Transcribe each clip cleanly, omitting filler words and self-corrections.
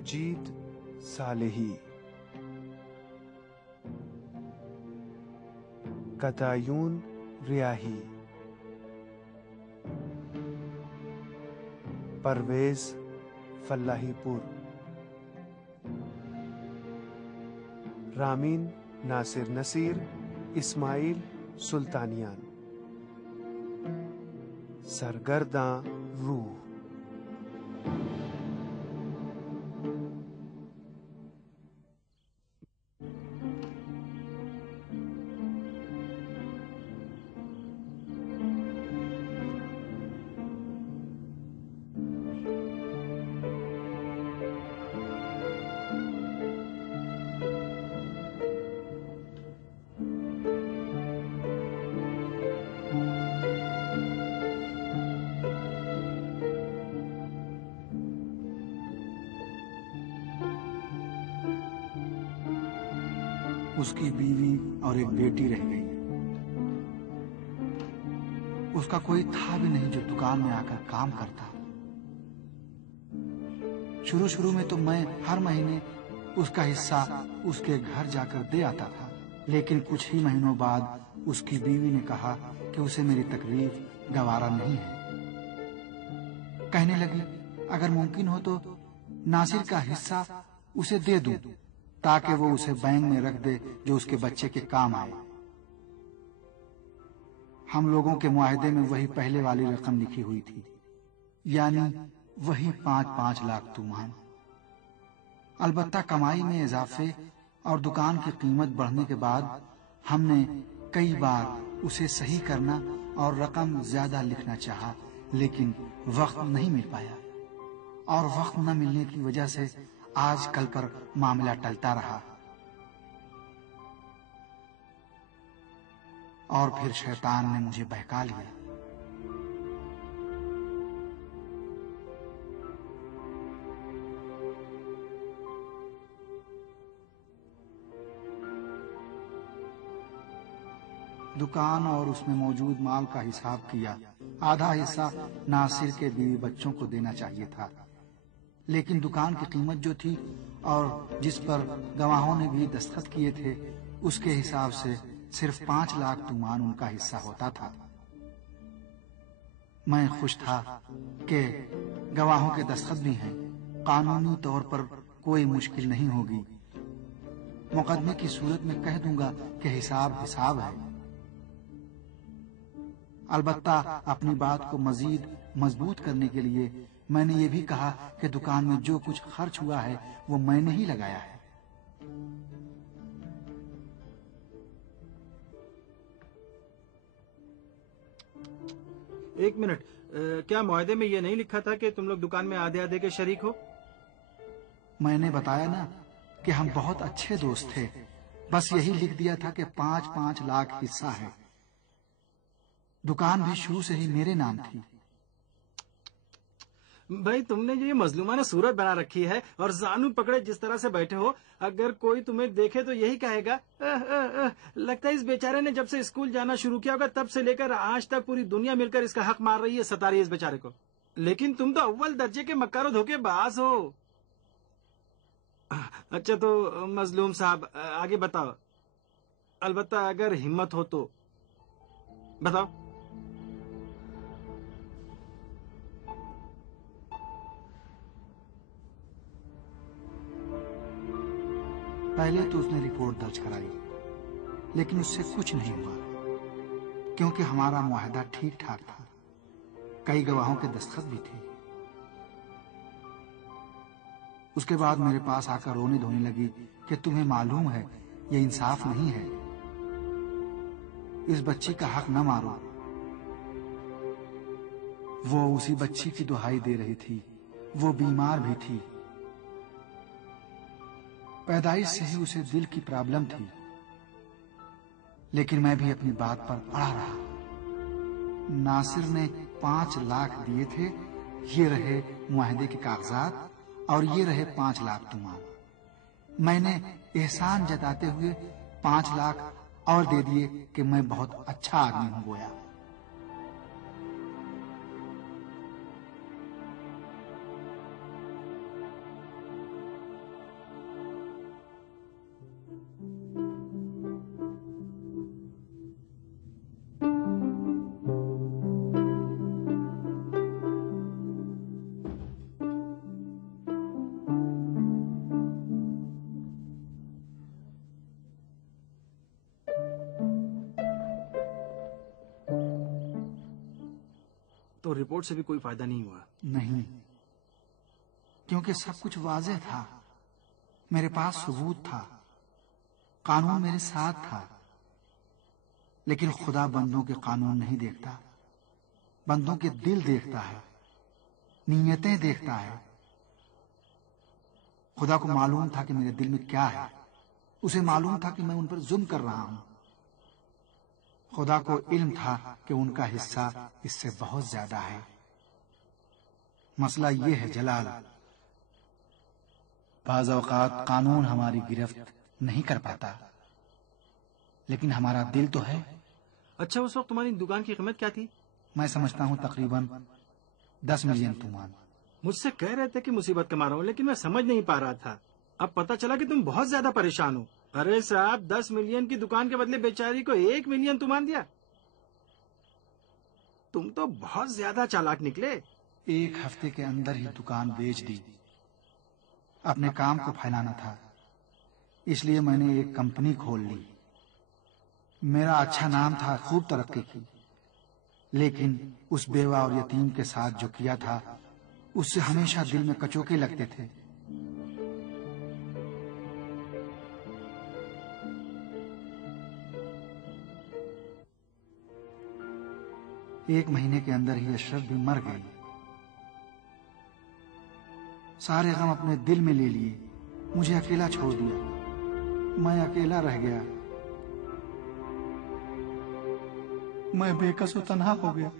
मजीद Salehi, कतायून रियाही, Parvez फल्लाहीपुर, Ramin Nasir Naseer, Ismail सुल्तानियान, सरगर्दां रूह। उसकी बीवी और एक बेटी रह गई। उसका कोई था भी नहीं जो दुकान में आकर काम करता। शुरू शुरू में तो मैं हर महीने उसका हिस्सा उसके घर जाकर दे आता था, लेकिन कुछ ही महीनों बाद उसकी बीवी ने कहा कि उसे मेरी तकलीफ गवारा नहीं है। कहने लगी, अगर मुमकिन हो तो नासिर का हिस्सा उसे दे दूं, ताकि वो उसे बैंक में रख दे जो उसके बच्चे के काम आए। हम लोगों के मुआहदे में वही पहले वाली रकम लिखी हुई थी, यानी वही 5-5 लाख तूमान। अलबत्ता कमाई में इजाफे और दुकान की कीमत बढ़ने के बाद हमने कई बार उसे सही करना और रकम ज्यादा लिखना चाहा, लेकिन वक्त नहीं मिल पाया, और वक्त न मिलने की वजह से आज कल पर मामला टलता रहा। और फिर शैतान ने मुझे बहका लिया। दुकान और उसमें मौजूद माल का हिसाब किया। आधा हिस्सा नासिर के बीवी बच्चों को देना चाहिए था, लेकिन दुकान की कीमत जो थी और जिस पर गवाहों ने भी दस्तखत किए थे, उसके हिसाब से सिर्फ 5 लाख तूमान उनका हिस्सा होता था। मैं खुश था कि गवाहों के दस्तखत भी हैं, कानूनी तौर पर कोई मुश्किल नहीं होगी। मुकदमे की सूरत में कह दूंगा कि हिसाब हिसाब है। अलबत्ता अपनी बात को मजीद मजबूत करने के लिए मैंने ये भी कहा कि दुकान में जो कुछ खर्च हुआ है वो मैंने ही लगाया है। एक मिनट, क्या मुआहदे में ये नहीं लिखा था कि तुम लोग दुकान में आधे आधे के शरीक हो? मैंने बताया ना कि हम बहुत अच्छे दोस्त थे, बस यही लिख दिया था कि 5-5 लाख हिस्सा है। दुकान भी शुरू से ही मेरे नाम थी। भाई, तुमने जो ये मजलूमाना सूरत बना रखी है और जानू पकड़े जिस तरह से बैठे हो, अगर कोई तुम्हें देखे तो यही कहेगा, लगता है इस बेचारे ने जब से स्कूल जाना शुरू किया होगा तब से लेकर आज तक पूरी दुनिया मिलकर इसका हक मार रही है, सता रही है इस बेचारे को। लेकिन तुम तो अव्वल दर्जे के मक्कारो धोखेबाज हो। अच्छा तो मजलूम साहब, आगे बताओ। अलबत्ता अगर हिम्मत हो तो बताओ। पहले तो उसने रिपोर्ट दर्ज कराई, लेकिन उससे कुछ नहीं हुआ, क्योंकि हमारा मुआहदा ठीक ठाक था। कई गवाहों के दस्तखत भी थे। उसके बाद मेरे पास आकर रोने धोने लगी कि तुम्हें मालूम है ये इंसाफ नहीं है, इस बच्ची का हक न मारो। वो उसी बच्ची की दुहाई दे रही थी, वो बीमार भी थी। पैदाइश से ही उसे दिल की प्रॉब्लम थी, लेकिन मैं भी अपनी बात पर अड़ा रहा। नासिर ने 5 लाख दिए थे, ये रहे मुआहदे के कागजात और ये रहे 5 लाख तूमान। मैंने एहसान जताते हुए 5 लाख और दे दिए कि मैं बहुत अच्छा आदमी हूं गोया। और रिपोर्ट से भी कोई फायदा नहीं हुआ। नहीं, क्योंकि सब कुछ वाज़ेह था। मेरे पास सबूत था, कानून मेरे साथ था। लेकिन खुदा बंदों के कानून नहीं देखता, बंदों के दिल देखता है, नीयतें देखता है। खुदा को मालूम था कि मेरे दिल में क्या है। उसे मालूम था कि मैं उन पर जुल्म कर रहा हूं। खुदा को इल्म था कि उनका हिस्सा इससे बहुत ज्यादा है। मसला ये है जलाल, बाज़ औक़ात कानून हमारी गिरफ्त नहीं कर पाता, लेकिन हमारा दिल तो है। अच्छा, उस वक्त तुम्हारी दुकान की कीमत क्या थी? मैं समझता हूँ तकरीबन 10 मिलियन तूमान। मुझसे कह रहे थे कि मुसीबत कमा रहा हूँ, लेकिन मैं समझ नहीं पा रहा था। अब पता चला कि तुम बहुत ज्यादा परेशान हो। अरे साहब, 10 मिलियन की दुकान के बदले बेचारी को 1 मिलियन तुमान दिया। तुम तो बहुत ज्यादा चालाक निकले। 1 हफ्ते के अंदर ही दुकान बेच दी। अपने काम को फैलाना था, इसलिए मैंने एक कंपनी खोल ली। मेरा अच्छा नाम था, खूब तरक्की की। लेकिन उस बेवा और यतीम के साथ जो किया था, उससे हमेशा दिल में कचोके लगते थे। एक महीने के अंदर ही अशरफ भी मर गई। सारे गम अपने दिल में ले लिए, मुझे अकेला छोड़ दिया। मैं अकेला रह गया, मैं बेकस और तन्हा हो गया।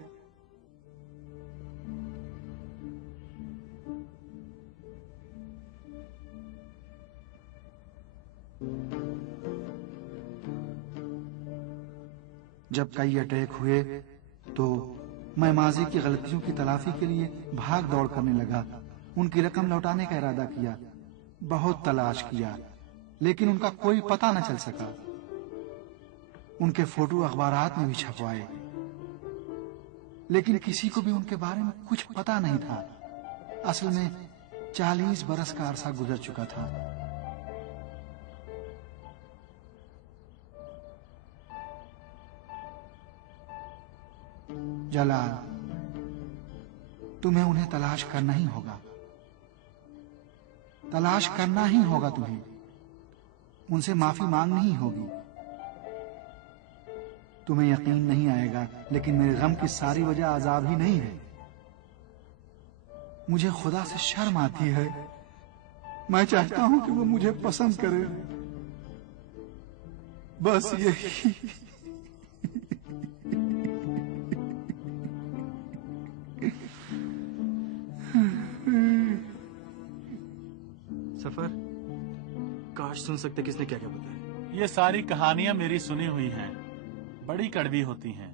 जब कई अटैक हुए तो मैं माजी की गलतियों की तलाफी के लिए भाग दौड़ करने लगा। उनकी रकम लौटाने का इरादा किया, बहुत तलाश किया, लेकिन उनका कोई पता न चल सका। उनके फोटो अखबारात में भी छपवाए, लेकिन किसी को भी उनके बारे में कुछ पता नहीं था। असल में 40 बरस का अरसा गुजर चुका था। जलाल, तुम्हें उन्हें तलाश करना ही होगा, तलाश करना ही होगा तुम्हें। उनसे माफी मांगनी ही होगी। तुम्हें यकीन नहीं आएगा, लेकिन मेरे गम की सारी वजह अजाब ही नहीं है। मुझे खुदा से शर्म आती है। मैं चाहता हूं कि वो मुझे पसंद करे, बस यही। सफर, काश सुन सकते किसने क्या क्या बताया। ये सारी कहानियां मेरी सुनी हुई हैं, बड़ी कड़वी होती हैं।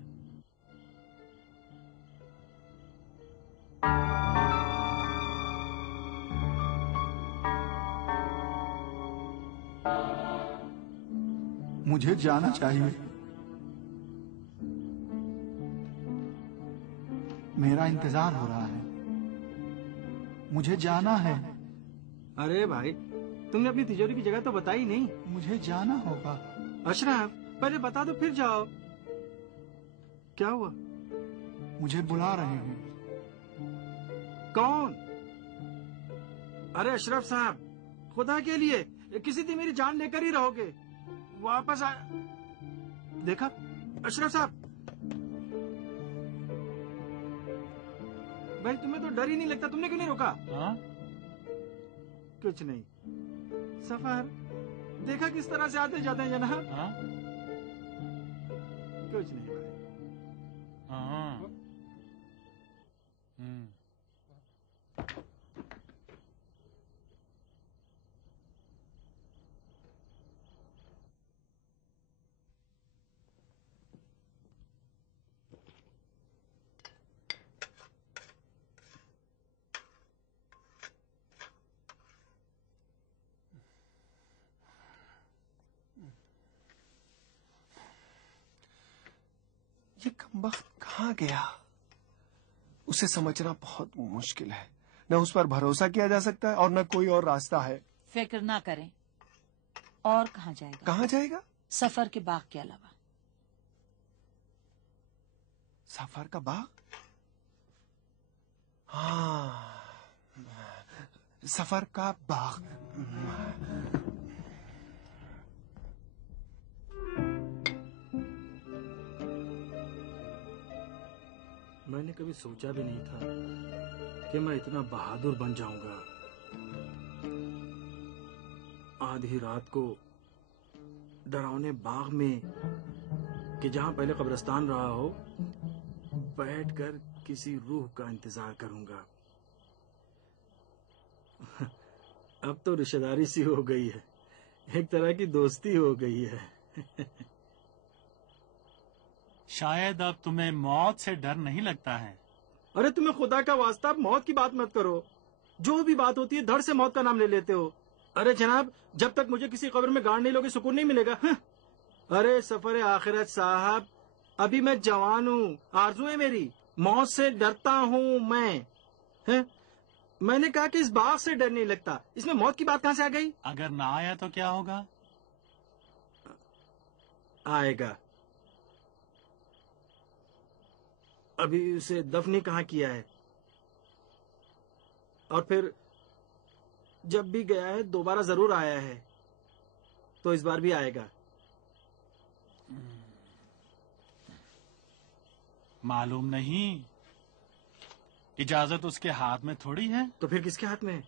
मुझे जाना चाहिए। मेरा इंतजार हो रहा है, मुझे जाना है। अरे भाई, तुमने अपनी तिजोरी की जगह तो बताई नहीं। मुझे जाना होगा। अशरफ, पहले बता दो फिर जाओ। क्या हुआ? मुझे बुला रहे हैं। कौन? अरे अशरफ साहब, खुदा के लिए किसी दिन मेरी जान लेकर ही रहोगे। वापस आ। देखा अशरफ साहब, भाई तुम्हें तो डर ही नहीं लगता, तुमने क्यों नहीं रोका? हाँ? कुछ नहीं। सफर, देखा किस तरह से आते जाते हैं जनाब। हाँ? कुछ नहीं भाई। हाँ। हम्म। ये कमबख्त कहाँ गया? उसे समझना बहुत मुश्किल है। न उस पर भरोसा किया जा सकता है और न कोई और रास्ता है। फिक्र ना करें। और कहाँ जाएगा? कहाँ जाएगा? सफर के बाग के अलावा। सफर का बाग? हाँ, सफर का बाग। मैंने कभी सोचा भी नहीं था कि मैं इतना बहादुर बन जाऊंगा। आधी रात को डरावने बाग में, कि जहां पहले कब्रिस्तान रहा हो, बैठकर किसी रूह का इंतजार करूंगा। अब तो रिश्तेदारी सी हो गई है, एक तरह की दोस्ती हो गई है। शायद अब तुम्हें मौत से डर नहीं लगता है। अरे तुम्हें खुदा का वास्ता, मौत की बात मत करो। जो भी बात होती है धड़ से मौत का नाम ले लेते हो। अरे जनाब, जब तक मुझे किसी कब्र में गाड़ नहीं लोगे सुकून नहीं मिलेगा। हाँ? अरे सफर आखिरत साहब, अभी मैं जवान हूँ, आरज़ू है मेरी, मौत से डरता हूँ मैं। है? मैंने कहा कि इस बाग से डर नहीं लगता, इसमें मौत की बात कहाँ से आ गई? अगर ना आया तो क्या होगा? आएगा। अभी उसे दफन ही कहाँ किया है, और फिर जब भी गया है दोबारा जरूर आया है, तो इस बार भी आएगा। मालूम नहीं, इजाजत उसके हाथ में थोड़ी है। तो फिर किसके हाथ में है?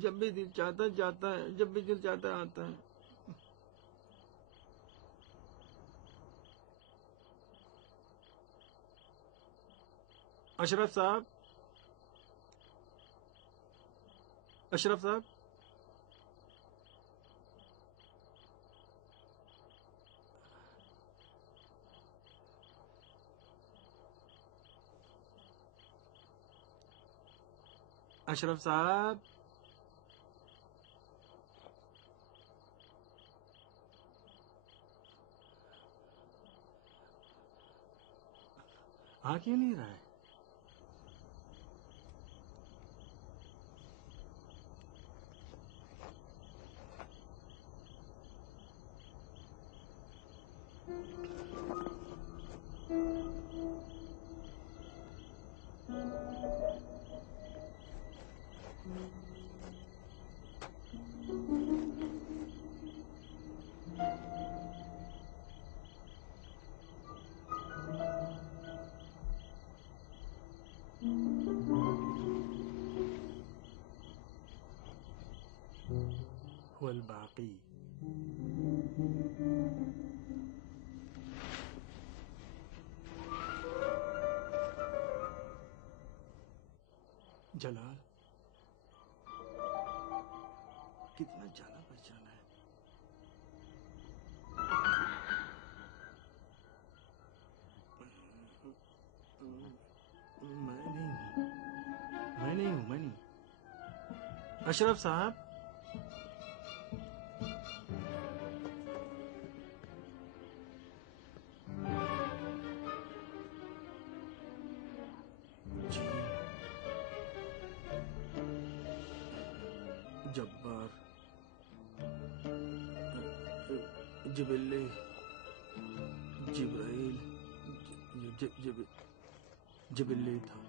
जब भी दिल चाहता है जाता है, जब भी दिल चाहता है आता है। अशरफ साहब, अशरफ साहब, अशरफ साहब, आ क्यों नहीं रहा है? वल बाकी। जलाल, कितना जाना पहचाना है। मैं नहीं हूँ। अशरफ साहब, जब्बार, जिबिल्ली, जिब्राइल, जिबिल्ली था।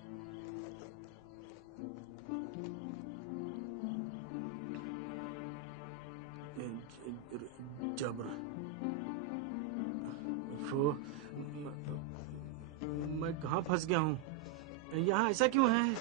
जबर, मैं कहाँ फंस गया हूँ? यहाँ ऐसा क्यों है?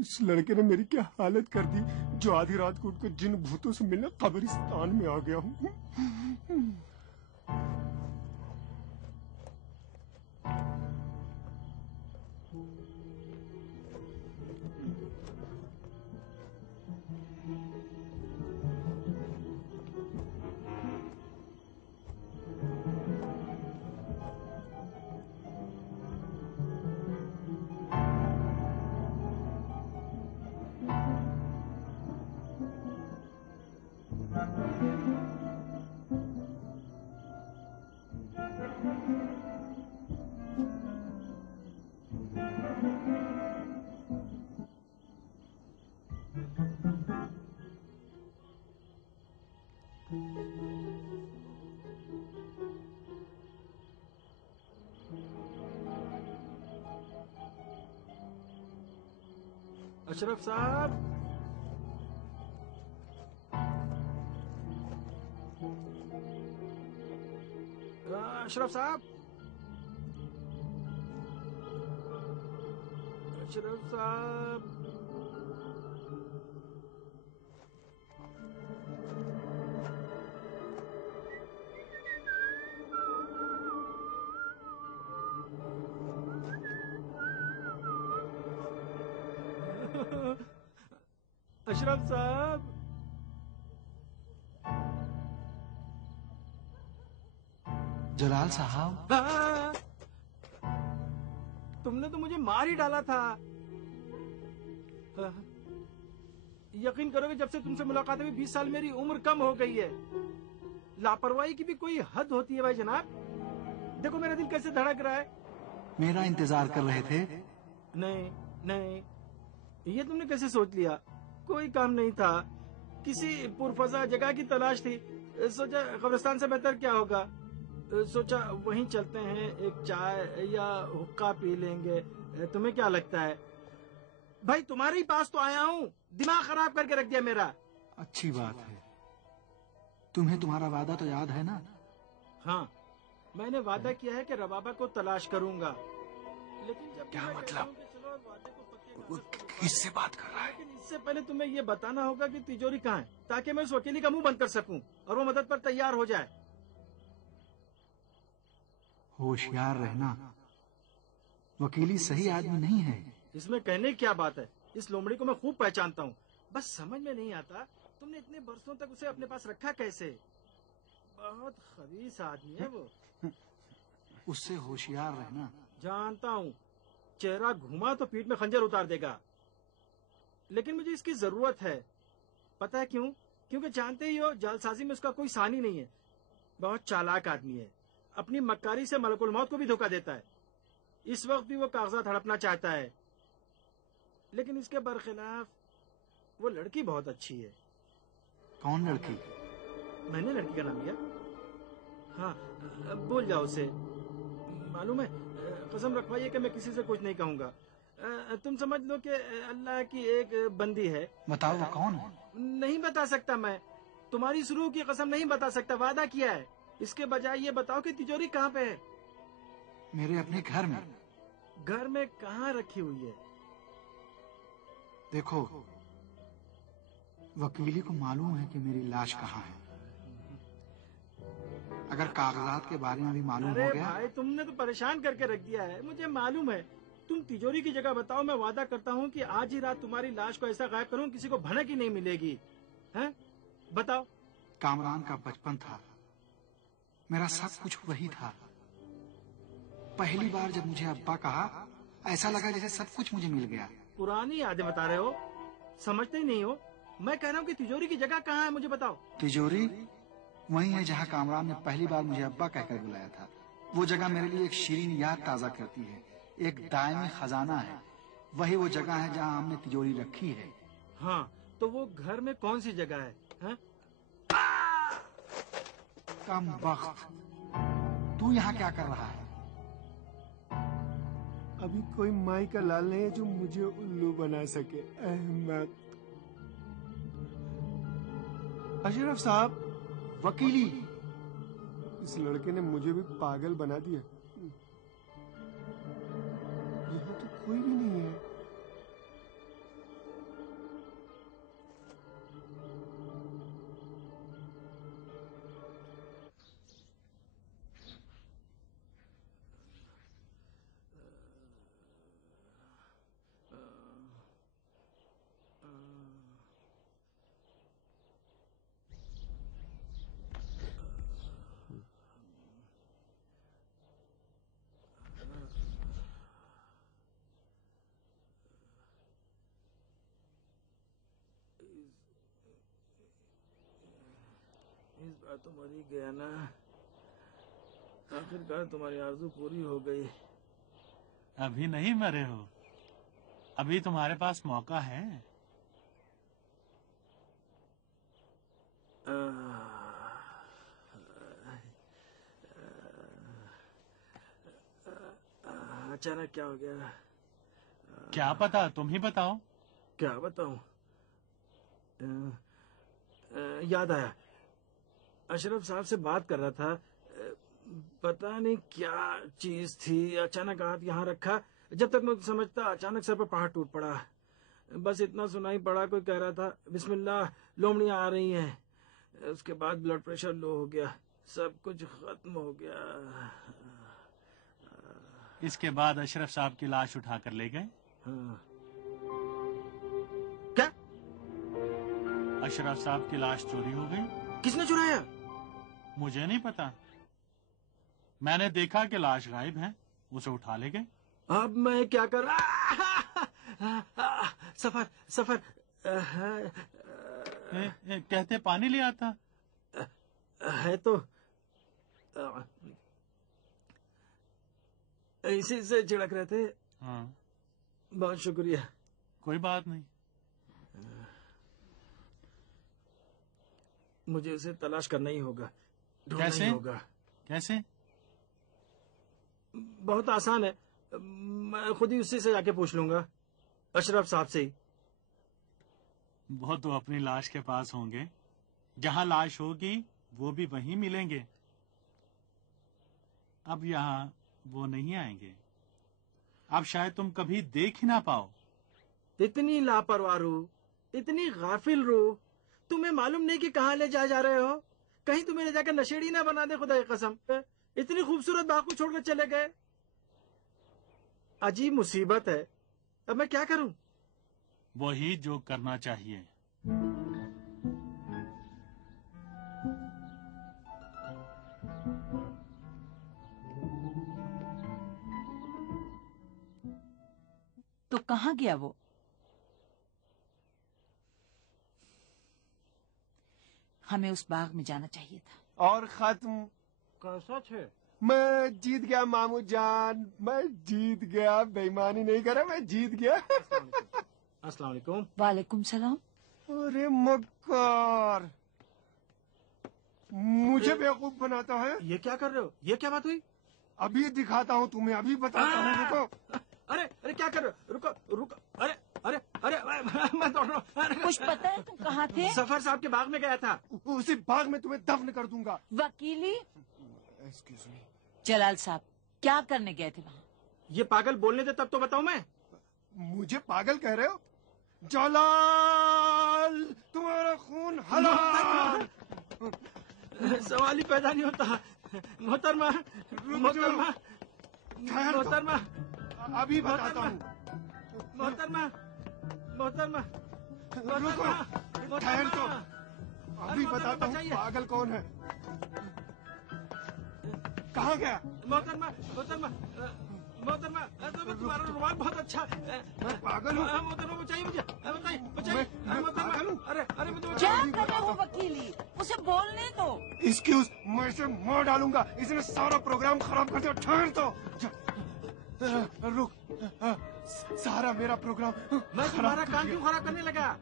इस लड़के ने मेरी क्या हालत कर दी जो आधी रात को उठकर जिन भूतों से मिलने कब्रिस्तान में आ गया हूँ। अशरफ साहब, अशरफ साहब, अशरफ साहब। अशरफ साहब, जलाल साहब, तुमने तो मुझे मार ही डाला था। यकीन करोगे जब से तुमसे मुलाकात हुई 20 साल मेरी उम्र कम हो गई है। लापरवाही की भी कोई हद होती है भाई जनाब। देखो मेरा दिल कैसे धड़क रहा है। मेरा इंतजार कर रहे थे। नहीं नहीं, ये तुमने कैसे सोच लिया? कोई काम नहीं था, किसी पुरफजा जगह की तलाश थी। सोचा कब्रिस्तान से बेहतर क्या होगा। सोचा वहीं चलते हैं, एक चाय या हुक्का पी लेंगे। तुम्हें क्या लगता है? भाई तुम्हारे ही पास तो आया हूँ, दिमाग खराब करके रख दिया मेरा। अच्छी बात है। तुम्हें तुम्हारा वादा तो याद है ना? हाँ, मैंने वादा किया है कि रबाबा को तलाश करूंगा। लेकिन जब क्या मैं मतलब? कहता हूं कि चलो वादे को पक्के वो कागज पे किससे बात कर रहा है? लेकिन इससे पहले तुम्हें ये बताना होगा कि तिजोरी कहाँ है, ताकि मैं उस वकीली का मुंह बंद कर सकूं और वो मदद पर तैयार हो जाए। होशियार रहना, वकीली सही आदमी नहीं है। इसमें कहने की क्या बात है? इस लोमड़ी को मैं खूब पहचानता हूँ, बस समझ में नहीं आता तुमने इतने बरसों तक उसे अपने पास रखा कैसे। बहुत खबीस आदमी है वो। उससे होशियार रहना। जानता हूँ, चेहरा घुमा तो पीठ में खंजर उतार देगा। लेकिन मुझे इसकी जरूरत है। पता है क्यों? क्योंकि जानते ही हो जालसाजी में उसका कोई सानी नहीं है। बहुत चालाक आदमी है, अपनी मक्कारी से मलकुल मौत को भी धोखा देता है। इस वक्त भी वो कागजात हड़पना चाहता है, लेकिन इसके बरखिलाफ वो लड़की बहुत अच्छी है। कौन लड़की? मैंने लड़की का नाम लिया? हाँ, बोल जाओ उसे। मालूम है, कसम रखवाइए कि मैं किसी से कुछ नहीं कहूँगा। तुम समझ लो कि अल्लाह की एक बंदी है। बताओ वो कौन है? नहीं बता सकता मैं, तुम्हारी शुरू की कसम नहीं बता सकता, वादा किया है। इसके बजाय ये बताओ कि तिजोरी कहाँ पे है? मेरे अपने घर में। घर में कहाँ रखी हुई है? देखो, वकीली को मालूम है कि मेरी लाश कहाँ है। अगर कागजात के बारे में भी मालूम अरे हो गया। भाई, तुमने तो परेशान करके रख दिया है। मुझे मालूम है। तुम तिजोरी की जगह बताओ, मैं वादा करता हूँ कि आज ही रात तुम्हारी लाश को ऐसा गायब करूँ किसी को भनक ही नहीं मिलेगी। हैं? बताओ। कामरान का बचपन था, मेरा सब कुछ वही था। पहली बार जब मुझे अब्बा कहा, ऐसा लगा जैसे सब कुछ मुझे मिल गया। पुरानी यादें बता रहे हो, समझते ही नहीं हो। मैं कह रहा हूँ कि तिजोरी की जगह कहाँ है, मुझे बताओ। तिजोरी वही है जहाँ कामरान ने पहली बार मुझे अब्बा कहकर बुलाया था। वो जगह मेरे लिए एक शीरीन याद ताजा करती है, एक दायमी खजाना है। वही वो जगह है जहाँ हमने तिजोरी रखी है। हाँ, तो वो घर में कौन सी जगह है? हैं? कम वक्त, तू यहाँ क्या कर रहा है? अभी कोई माई का लाल नहीं है जो मुझे उल्लू बना सके। अहमद। अशरफ साहब, वकीली, इस लड़के ने मुझे भी पागल बना दिया। यहाँ तो कोई भी नहीं है। इस बार तो मर ही गया ना। आखिरकार तुम्हारी आरज़ू पूरी हो गई। अभी नहीं मरे हो, अभी तुम्हारे पास मौका है। अचानक क्या हो गया? क्या पता, तुम ही बताओ। क्या बताऊं? याद आया, अशरफ साहब से बात कर रहा था। पता नहीं क्या चीज थी, अचानक हाथ यहाँ रखा। जब तक मैं समझता अचानक सर पर पहाड़ टूट पड़ा। बस इतना सुनाई पड़ा, कोई कह रहा था बिस्मिल्लाह, लोमड़ियां आ रही हैं। उसके बाद ब्लड प्रेशर लो हो गया, सब कुछ खत्म हो गया। इसके बाद अशरफ साहब की लाश उठाकर ले गए। हाँ। क्या? अशरफ साहब की लाश चोरी हो गई। किसने चुराया? मुझे नहीं पता, मैंने देखा कि लाश गायब है, उसे उठा ले गए। अब मैं क्या कर सफर सफर कहते पानी ले आता है तो इसी से झिड़क रहे थे। हाँ, बहुत शुक्रिया। कोई बात नहीं। मुझे उसे तलाश करना ही होगा, ढूंढना कैसे? ही होगा। कैसे? बहुत आसान है, मैं खुद ही उससे से जाके पूछ लूंगा, अशरफ साहब से ही। वो तो अपनी लाश के पास होंगे, जहाँ लाश होगी वो भी वहीं मिलेंगे। अब यहाँ वो नहीं आएंगे, अब शायद तुम कभी देख ही ना पाओ। इतनी लापरवाह रू, इतनी गाफिल रू, तुम्हें मालूम नहीं कि कहाँ ले जा रहे हो? कहीं तुम्हें ले जाकर नशेड़ी ना बना दे, खुदा की कसम। इतनी खूबसूरत बाग को छोड़कर चले गए। अजीब मुसीबत है, अब मैं क्या करूं? वही जो करना चाहिए। तो कहाँ गया वो? हमें उस बाग में जाना चाहिए था। और खत्म। कैसा है? मैं जीत गया मामू जान, मैं जीत गया। बेईमानी नहीं करा, मैं जीत गया। अस्सलाम वालेकुम। वालेकुम सलाम। अरे मक्कार, मुझे बेवकूफ बनाता है। ये क्या कर रहे हो? ये क्या बात हुई? अभी दिखाता हूँ तुम्हें, अभी बताता हूँ। रुको। अरे अरे क्या कर रहे हो? रुको रुको। अरे अरे अरे मैं दौड़ रहा हूँ। कुछ पता है तुम कहाँ थे? सफर साहब के बाग में गया था। उसी बाग में तुम्हें दफन कर दूंगा। वकीली? Excuse me. जलाल साहब, क्या करने गए थे वहाँ? ये पागल बोलने दे तब तो बताऊं मैं। मुझे पागल कह रहे हो? जलाल, तुम्हारा खून हलाल। सवाल ही पैदा नहीं होता। मोहतरमा, मोहतरमा, मोहतरमा, अभी बताता हूँ। मोहतरमा, मोहतरमा, रुको, ठहर तो, अभी बताता हूँ पागल कौन है। कहाँ गया? मोहतरमा, मोहतरमा, मोहतरमा, तुम्हारा रुमाल बहुत अच्छा। मैं पागल हूँ। मोहतरमा बचाइए मुझे, बताइए बचाइए। मैं पागल हूँ। अरे अरे मुझे क्या कर रहे हो वकीली? उसे बोलने दो। एक्सक्यूज, मैं इसे मार डालूंगा। इसने सारा प्रोग्राम खराब कर दिया। ठहर तो, रुक। सारा मेरा प्रोग्राम मैं तुम्हारा काम क्यों खराब करने लगा?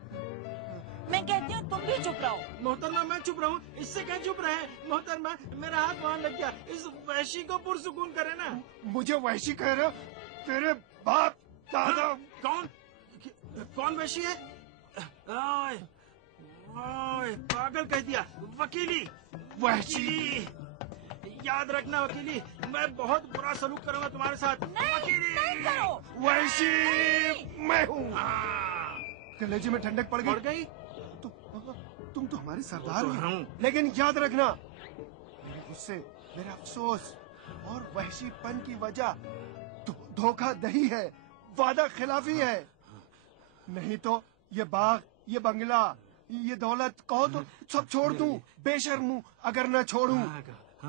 मैं कहती हूँ तुम भी चुप रहो। मोहतरमा मैं चुप रहूं? इससे क्या चुप रहे? मोहतरमा मेरा हाथ वहाँ लग गया। इस वैशी को पुरसुकून करे ना। मुझे वैशी कह रहे हो? तेरे बाप दादा। कौन कौन वैशी है? ओए, ओए, पागल कह दिया। वकीली, वैशी। वकीली। याद रखना वकीली, मैं बहुत बुरा सलूक करूंगा तुम्हारे साथ। वकीली नहीं करो। वैशी मैं हूँ। कलेजे में ठंडक पड़ पड़ गई। गई। तुम तो हमारे सरदार तो हो, हूँ। लेकिन याद रखना मेरे गुस्से, मेरा अफसोस और वहशीपन की वजह धोखा दही है, वादा खिलाफी है। नहीं तो ये बाग, ये बंगला, ये दौलत कहो तो सब छोड़ दूं, बेशर्म हूं अगर न छोड़ूं।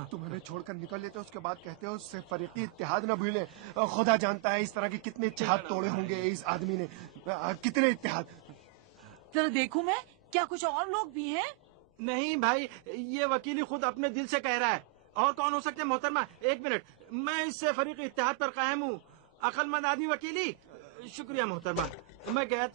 तुम हमें छोड़कर निकल लेते हो, उसके बाद कहते हो उससे फरीकी इत्तेहाद न भूले। खुदा जानता है इस तरह के कितने इत्तेहाद तोड़े होंगे इस आदमी ने, कितने इत्तेहाद। जरा देखूं मैं, क्या कुछ और लोग भी हैं? नहीं भाई, ये वकीली खुद अपने दिल से कह रहा है। और कौन हो सकते हैं मोहतरमा? एक मिनट, मैं इससे फरीक इत्तेहाद पर कायम हूँ। अक्लमंद आदमी वकीली। शुक्रिया मोहतरमा। मैं गया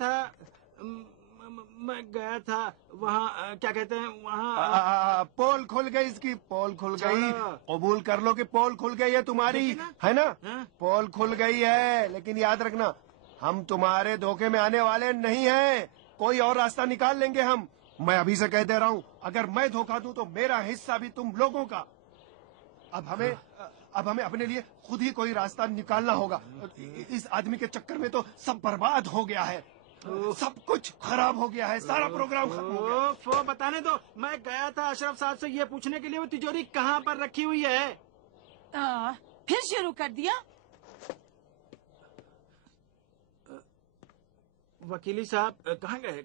था वहाँ, क्या कहते हैं वहाँ। पोल खुल गई इसकी, पोल खुल गई। चलो। कबूल कर लो कि पोल खुल गई है तुम्हारी, देखिए ना। है ना? हाँ। पोल खुल गई है, लेकिन याद रखना हम तुम्हारे धोखे में आने वाले नहीं हैं। कोई और रास्ता निकाल लेंगे हम। मैं अभी से कह दे रहा हूँ, अगर मैं धोखा दूं तो मेरा हिस्सा भी तुम लोगों का। अब हमें अपने लिए खुद ही कोई रास्ता निकालना होगा। इस आदमी के चक्कर में तो सब बर्बाद हो गया है, सब कुछ खराब हो गया है, सारा प्रोग्राम खत्म हो गया। वो बताने दो। मैं गया था अशरफ साहब से ये पूछने के लिए वो तिजोरी कहाँ पर रखी हुई है। फिर शुरू कर दिया? वकीली साहब कहाँ गए?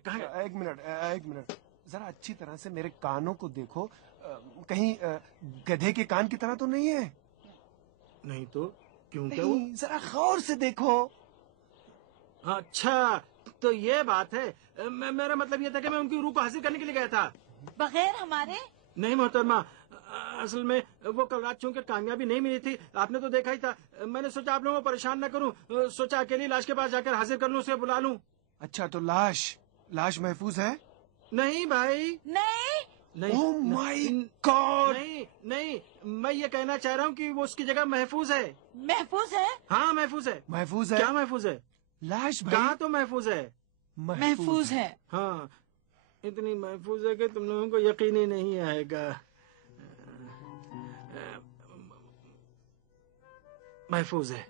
एक मिनट, जरा अच्छी तरह से मेरे कानों को देखो। कहीं गधे के कान की तरह तो नहीं है? नहीं तो क्यों? क्या वो? नहीं, जरा गौर से देखो। अच्छा, तो ये बात है। मेरा मतलब ये था कि मैं उनकी रूह को हासिल करने के लिए गया था। बगैर हमारे? नहीं मोहतरमा, असल में वो कल रात चूंकि कामयाबी नहीं मिली थी, आपने तो देखा ही था। मैंने सोचा आप लोगों को परेशान न करूं, सोचा अकेली लाश के पास जाकर हाजिर कर लूं, उसे बुला लूं। अच्छा, तो लाश महफूज है? नहीं भाई, नहीं। Oh my God! नहीं, मैं ये कहना चाह रहा हूँ कि वो उसकी जगह महफूज है। महफूज है? हाँ महफूज है। महफूज है? क्या महफूज है? लाश भाई कहाँ तो महफूज है। महफूज है। हाँ, इतनी महफूज है कि तुम लोगों को यकीन ही नहीं आएगा। महफूज है।